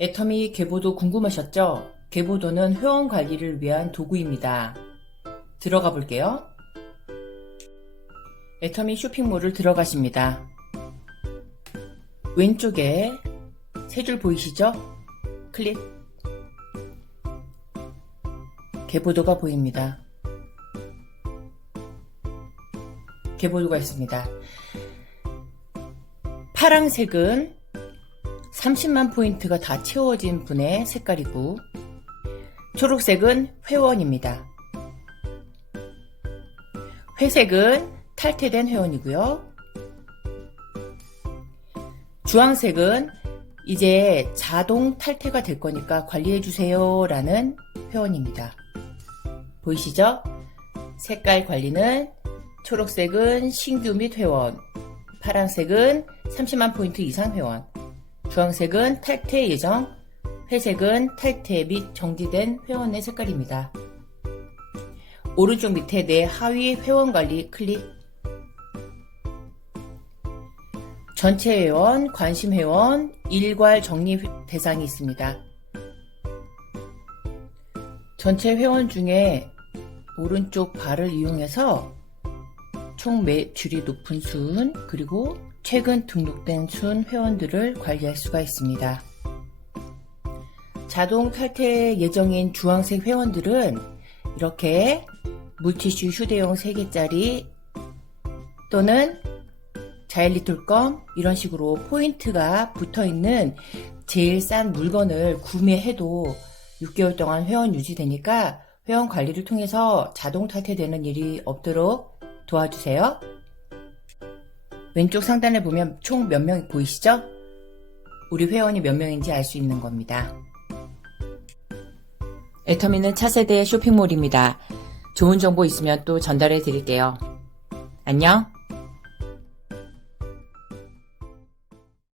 애터미 개보도 궁금하셨죠? 개보도는 회원 관리를 위한 도구입니다. 들어가 볼게요. 애터미 쇼핑몰을 들어가십니다. 왼쪽에 세 줄 보이시죠? 클릭. 개보도가 보입니다. 개보도가 있습니다. 파랑색은 30만 포인트가 다 채워진 분의 색깔이고, 초록색은 회원입니다. 회색은 탈퇴된 회원이고요. 주황색은 이제 자동 탈퇴가 될 거니까 관리해주세요 라는 회원입니다. 보이시죠? 색깔 관리는 초록색은 신규 및 회원, 파란색은 30만 포인트 이상 회원, 주황색은 탈퇴 예정, 회색은 탈퇴 및 정지된 회원의 색깔입니다. 오른쪽 밑에 내 하위 회원 관리 클릭. 전체 회원, 관심 회원, 일괄 정리 대상이 있습니다. 전체 회원 중에 오른쪽 발을 이용해서 총 매출이 높은 순, 그리고 최근 등록된 순 회원들을 관리할 수가 있습니다. 자동 탈퇴 예정인 주황색 회원들은 이렇게 물티슈 휴대용 3개짜리 또는 자일리톨껌 이런 식으로 포인트가 붙어 있는 제일 싼 물건을 구매해도 6개월 동안 회원 유지되니까 회원 관리를 통해서 자동 탈퇴되는 일이 없도록 도와주세요. 왼쪽 상단에 보면 총 몇 명 보이시죠? 우리 회원이 몇 명인지 알 수 있는 겁니다. 애터미는 차세대 쇼핑몰입니다. 좋은 정보 있으면 또 전달해 드릴게요. 안녕!